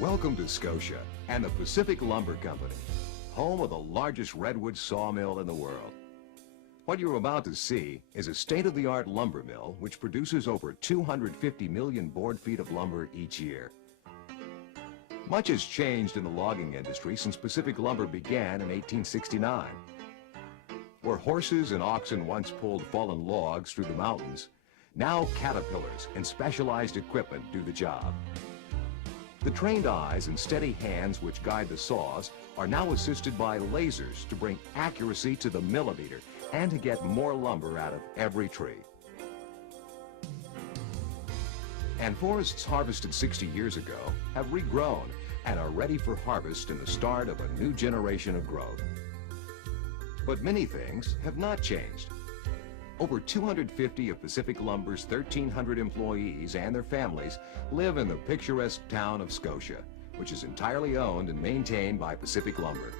Welcome to Scotia and the Pacific Lumber Company, home of the largest redwood sawmill in the world. What you're about to see is a state-of-the-art lumber mill which produces over 250 million board feet of lumber each year. Much has changed in the logging industry since Pacific Lumber began in 1869. Where horses and oxen once pulled fallen logs through the mountains, now caterpillars and specialized equipment do the job. The trained eyes and steady hands which guide the saws are now assisted by lasers to bring accuracy to the millimeter and to get more lumber out of every tree. And forests harvested 60 years ago have regrown and are ready for harvest and the start of a new generation of growth. But many things have not changed. Over 250 of Pacific Lumber's 1,300 employees and their families live in the picturesque town of Scotia, which is entirely owned and maintained by Pacific Lumber.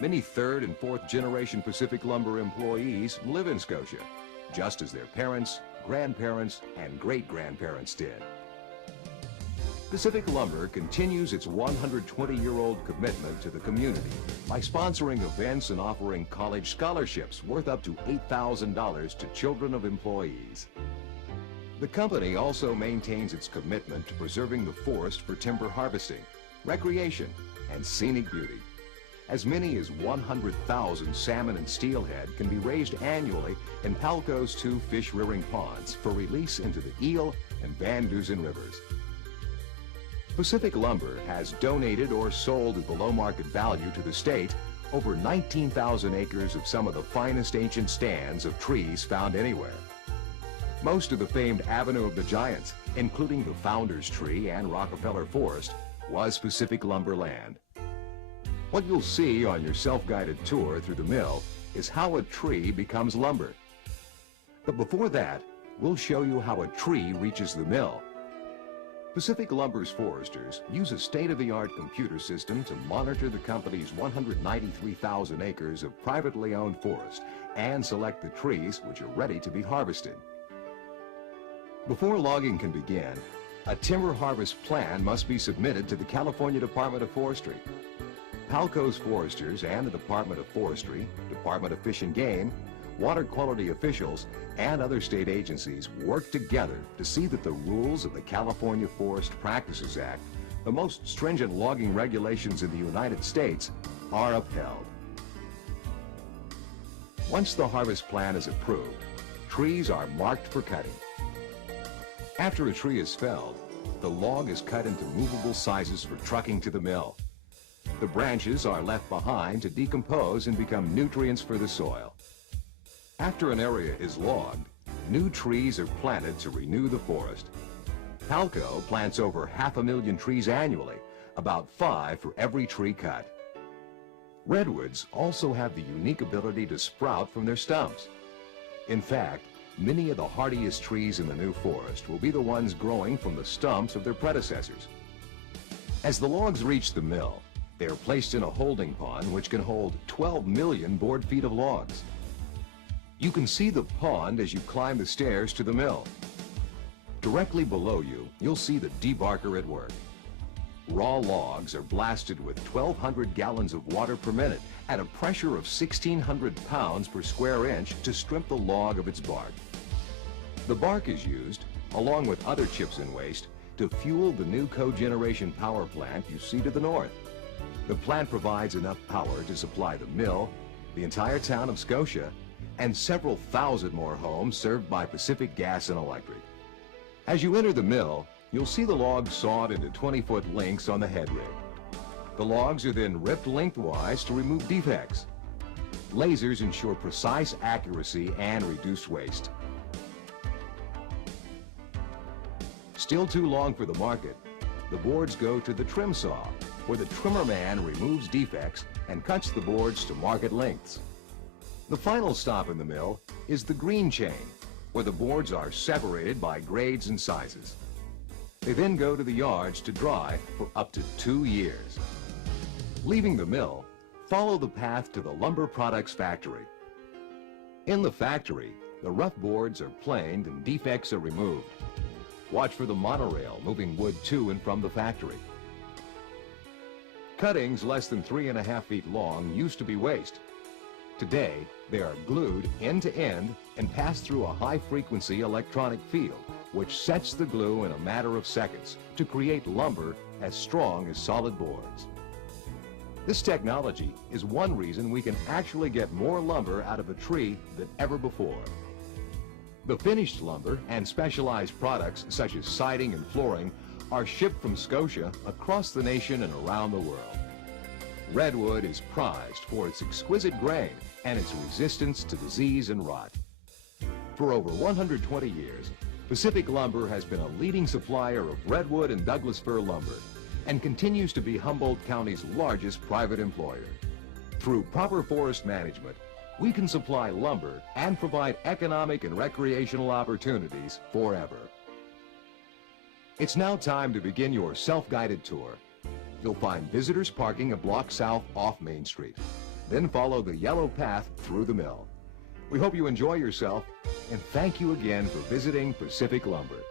Many third and fourth generation Pacific Lumber employees live in Scotia, just as their parents, grandparents, and great-grandparents did. Pacific Lumber continues its 120-year-old commitment to the community by sponsoring events and offering college scholarships worth up to $8,000 to children of employees. The company also maintains its commitment to preserving the forest for timber harvesting, recreation, and scenic beauty. As many as 100,000 salmon and steelhead can be raised annually in Palco's two fish-rearing ponds for release into the Eel and Van Dusen rivers. Pacific Lumber has donated or sold at below market value to the state over 19,000 acres of some of the finest ancient stands of trees found anywhere. Most of the famed Avenue of the Giants, including the Founders Tree and Rockefeller Forest, was Pacific Lumber land. What you'll see on your self-guided tour through the mill is how a tree becomes lumber. But before that, we'll show you how a tree reaches the mill. Pacific Lumber's foresters use a state-of-the-art computer system to monitor the company's 193,000 acres of privately owned forest and select the trees which are ready to be harvested. Before logging can begin, a timber harvest plan must be submitted to the California Department of Forestry. Palco's foresters and the Department of Forestry, Department of Fish and Game, water quality officials, and other state agencies work together to see that the rules of the California Forest Practices Act, the most stringent logging regulations in the United States, are upheld. Once the harvest plan is approved, trees are marked for cutting. After a tree is felled, the log is cut into movable sizes for trucking to the mill. The branches are left behind to decompose and become nutrients for the soil. After an area is logged, new trees are planted to renew the forest. Palco plants over 500,000 trees annually, about 5 for every tree cut. Redwoods also have the unique ability to sprout from their stumps. In fact, many of the hardiest trees in the new forest will be the ones growing from the stumps of their predecessors. As the logs reach the mill, they are placed in a holding pond which can hold 12 million board feet of logs. You can see the pond as you climb the stairs to the mill. Directly below you, you'll see the debarker at work. Raw logs are blasted with 1,200 gallons of water per minute at a pressure of 1,600 pounds per square inch to strip the log of its bark. The bark is used, along with other chips and waste, to fuel the new cogeneration power plant you see to the north. The plant provides enough power to supply the mill, the entire town of Scotia, and several thousand more homes served by Pacific Gas and Electric. As you enter the mill, you'll see the logs sawed into 20-foot lengths on the head rig. The logs are then ripped lengthwise to remove defects. Lasers ensure precise accuracy and reduced waste. Still too long for the market, the boards go to the trim saw, where the trimmer man removes defects and cuts the boards to market lengths. The final stop in the mill is the green chain, where the boards are separated by grades and sizes. They then go to the yards to dry for up to 2 years. Leaving the mill, follow the path to the Lumber Products Factory. In the factory, the rough boards are planed and defects are removed. Watch for the monorail moving wood to and from the factory. Cuttings less than 3.5 feet long used to be waste. Today, they are glued end to end and pass through a high-frequency electronic field, which sets the glue in a matter of seconds to create lumber as strong as solid boards. This technology is one reason we can actually get more lumber out of a tree than ever before. The finished lumber and specialized products such as siding and flooring are shipped from Scotia across the nation and around the world. Redwood is prized for its exquisite grain and its resistance to disease and rot. For over 120 years, Pacific Lumber has been a leading supplier of redwood and Douglas fir lumber and continues to be Humboldt County's largest private employer. Through proper forest management, we can supply lumber and provide economic and recreational opportunities forever. It's now time to begin your self-guided tour. You'll find visitors parking a block south off Main Street. Then follow the yellow path through the mill. We hope you enjoy yourself, and thank you again for visiting Pacific Lumber.